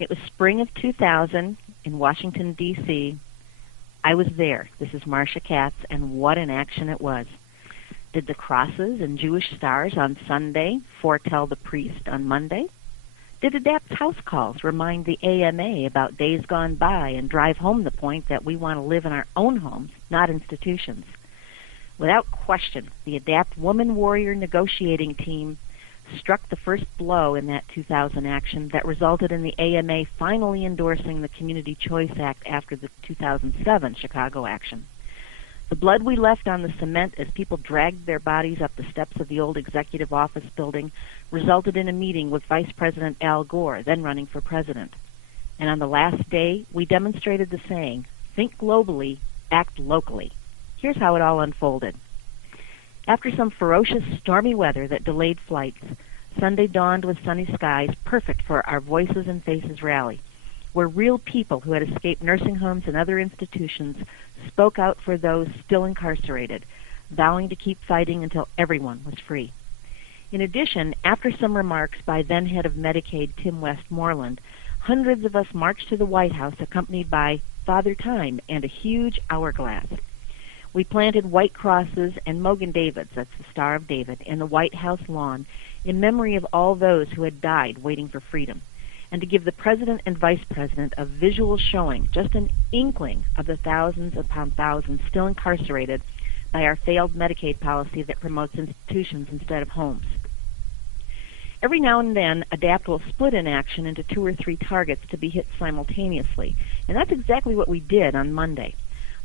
It was spring of 2000 in Washington, D.C. I was there. This is Marsha Katz, and what an action it was. Did the crosses and Jewish stars on Sunday foretell the priest on Monday? Did ADAPT's house calls remind the AMA about days gone by and drive home the point that we want to live in our own homes, not institutions? Without question, the ADAPT Woman Warrior negotiating team struck the first blow in that 2000 action that resulted in the AMA finally endorsing the Community Choice Act after the 2007 Chicago action. The blood we left on the cement as people dragged their bodies up the steps of the old executive office building resulted in a meeting with Vice President Al Gore, then running for president. And on the last day, we demonstrated the saying, think globally, act locally. Here's how it all unfolded. After some ferocious stormy weather that delayed flights, Sunday dawned with sunny skies, perfect for our Voices and Faces rally, where real people who had escaped nursing homes and other institutions spoke out for those still incarcerated, vowing to keep fighting until everyone was free. In addition, after some remarks by then head of Medicaid Tim Westmoreland, hundreds of us marched to the White House accompanied by Father Time and a huge hourglass. We planted white crosses and Mogan Davids, that's the Star of David, in the White House lawn in memory of all those who had died waiting for freedom, and to give the President and Vice President a visual showing, just an inkling of the thousands upon thousands still incarcerated by our failed Medicaid policy that promotes institutions instead of homes. Every now and then, ADAPT will split an action into 2 or 3 targets to be hit simultaneously, and that's exactly what we did on Monday.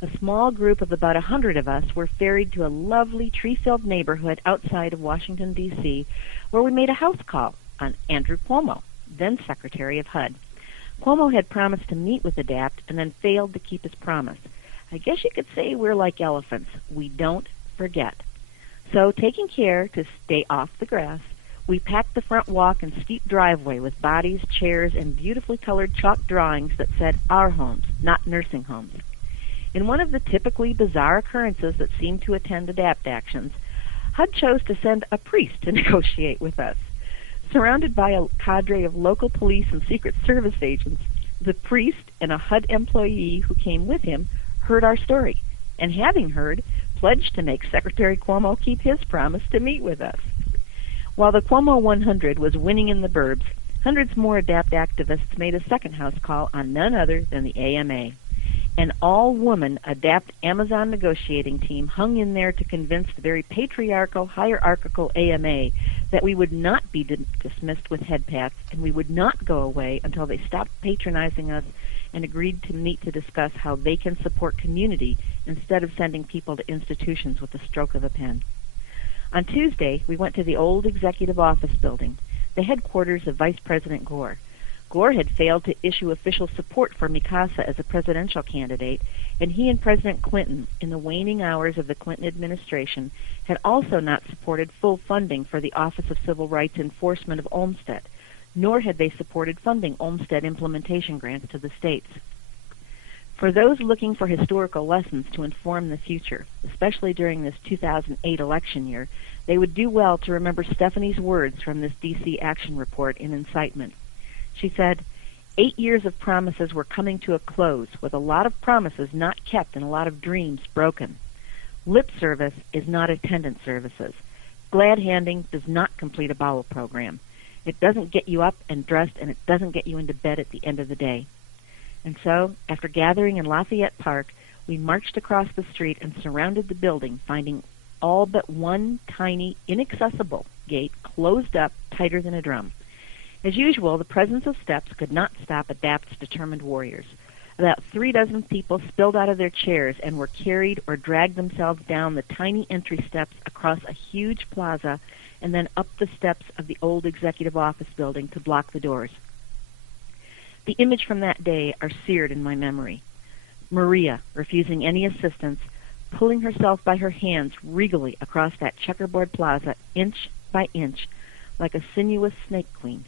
A small group of about 100 of us were ferried to a lovely tree-filled neighborhood outside of Washington, D.C., where we made a house call on Andrew Cuomo, then Secretary of HUD. Cuomo had promised to meet with ADAPT and then failed to keep his promise. I guess you could say we're like elephants. We don't forget. So, taking care to stay off the grass, we packed the front walk and steep driveway with bodies, chairs, and beautifully colored chalk drawings that said our homes, not nursing homes. In one of the typically bizarre occurrences that seem to attend ADAPT actions, HUD chose to send a priest to negotiate with us. Surrounded by a cadre of local police and Secret Service agents, the priest and a HUD employee who came with him heard our story, and having heard, pledged to make Secretary Cuomo keep his promise to meet with us. While the Cuomo 100 was winning in the burbs, hundreds more ADAPT activists made a second house call on none other than the AMA. An all-woman ADAPT Amazon negotiating team hung in there to convince the very patriarchal, hierarchical AMA that we would not be dismissed with head pats and we would not go away until they stopped patronizing us and agreed to meet to discuss how they can support community instead of sending people to institutions with the stroke of a pen. On Tuesday, we went to the old executive office building, the headquarters of Vice President Gore. Gore had failed to issue official support for Mikasa as a presidential candidate, and he and President Clinton, in the waning hours of the Clinton administration, had also not supported full funding for the Office of Civil Rights Enforcement of Olmstead, nor had they supported funding Olmstead implementation grants to the states. For those looking for historical lessons to inform the future, especially during this 2008 election year, they would do well to remember Stephanie's words from this D.C. action report in Incitement. She said, 8 years of promises were coming to a close, with a lot of promises not kept and a lot of dreams broken. Lip service is not attendance services. Glad handing does not complete a bowel program. It doesn't get you up and dressed, and it doesn't get you into bed at the end of the day. And so, after gathering in Lafayette Park, we marched across the street and surrounded the building, finding all but one tiny, inaccessible gate closed up tighter than a drum. As usual, the presence of steps could not stop ADAPT's determined warriors. About 36 people spilled out of their chairs and were carried or dragged themselves down the tiny entry steps across a huge plaza and then up the steps of the old executive office building to block the doors. The image from that day are seared in my memory. Maria, refusing any assistance, pulling herself by her hands regally across that checkerboard plaza, inch by inch, like a sinuous snake queen.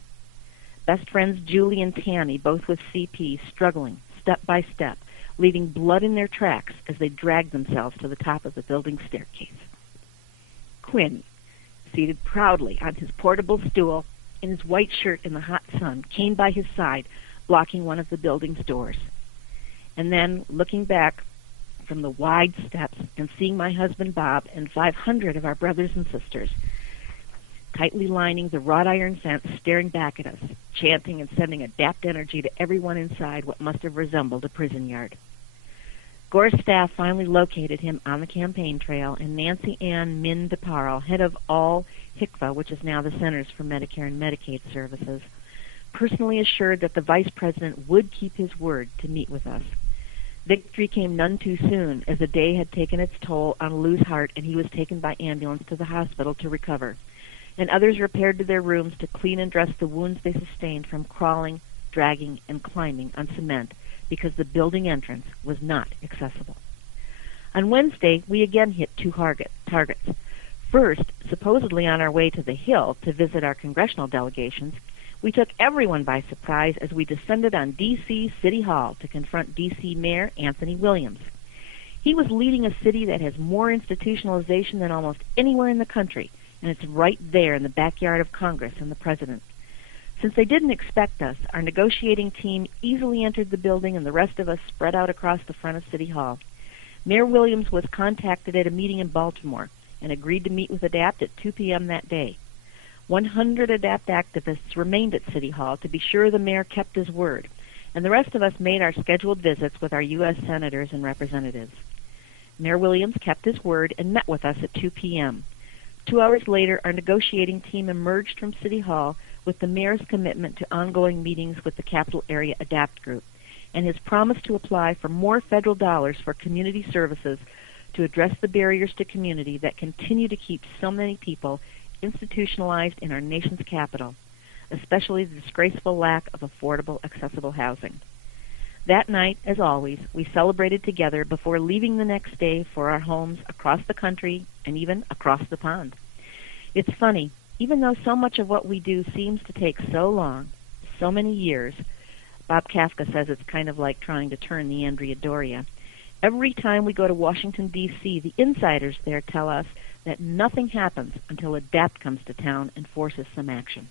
Best friends Julie and Tammy, both with CP, struggling, step by step, leaving blood in their tracks as they dragged themselves to the top of the building staircase. Quinn, seated proudly on his portable stool in his white shirt in the hot sun, came by his side, blocking one of the building's doors. And then, looking back from the wide steps and seeing my husband Bob and 500 of our brothers and sisters tightly lining the wrought iron fence, staring back at us, chanting and sending adapt energy to everyone inside what must have resembled a prison yard. Gore's staff finally located him on the campaign trail, and Nancy Ann Min DeParle, head of all HCFA, which is now the Centers for Medicare and Medicaid Services, personally assured that the vice president would keep his word to meet with us. Victory came none too soon, as the day had taken its toll on Lou's heart, and he was taken by ambulance to the hospital to recover, and others repaired to their rooms to clean and dress the wounds they sustained from crawling, dragging, and climbing on cement because the building entrance was not accessible. On Wednesday, we again hit two targets. First, supposedly on our way to the Hill to visit our congressional delegations, we took everyone by surprise as we descended on D.C. City Hall to confront D.C. Mayor Anthony Williams. He was leading a city that has more institutionalization than almost anywhere in the country, and it's right there in the backyard of Congress and the President. Since they didn't expect us, our negotiating team easily entered the building, and the rest of us spread out across the front of City Hall. Mayor Williams was contacted at a meeting in Baltimore and agreed to meet with ADAPT at 2 p.m. that day. 100 ADAPT activists remained at City Hall to be sure the mayor kept his word, and the rest of us made our scheduled visits with our U.S. senators and representatives. Mayor Williams kept his word and met with us at 2 p.m. 2 hours later, our negotiating team emerged from City Hall with the mayor's commitment to ongoing meetings with the Capital Area ADAPT group and his promise to apply for more federal dollars for community services to address the barriers to community that continue to keep so many people institutionalized in our nation's capital, especially the disgraceful lack of affordable, accessible housing. That night, as always, we celebrated together before leaving the next day for our homes across the country and even across the pond. It's funny, even though so much of what we do seems to take so long, so many years, Bob Kafka says it's kind of like trying to turn the Andrea Doria. Every time we go to Washington, D.C., the insiders there tell us that nothing happens until ADAPT comes to town and forces some action.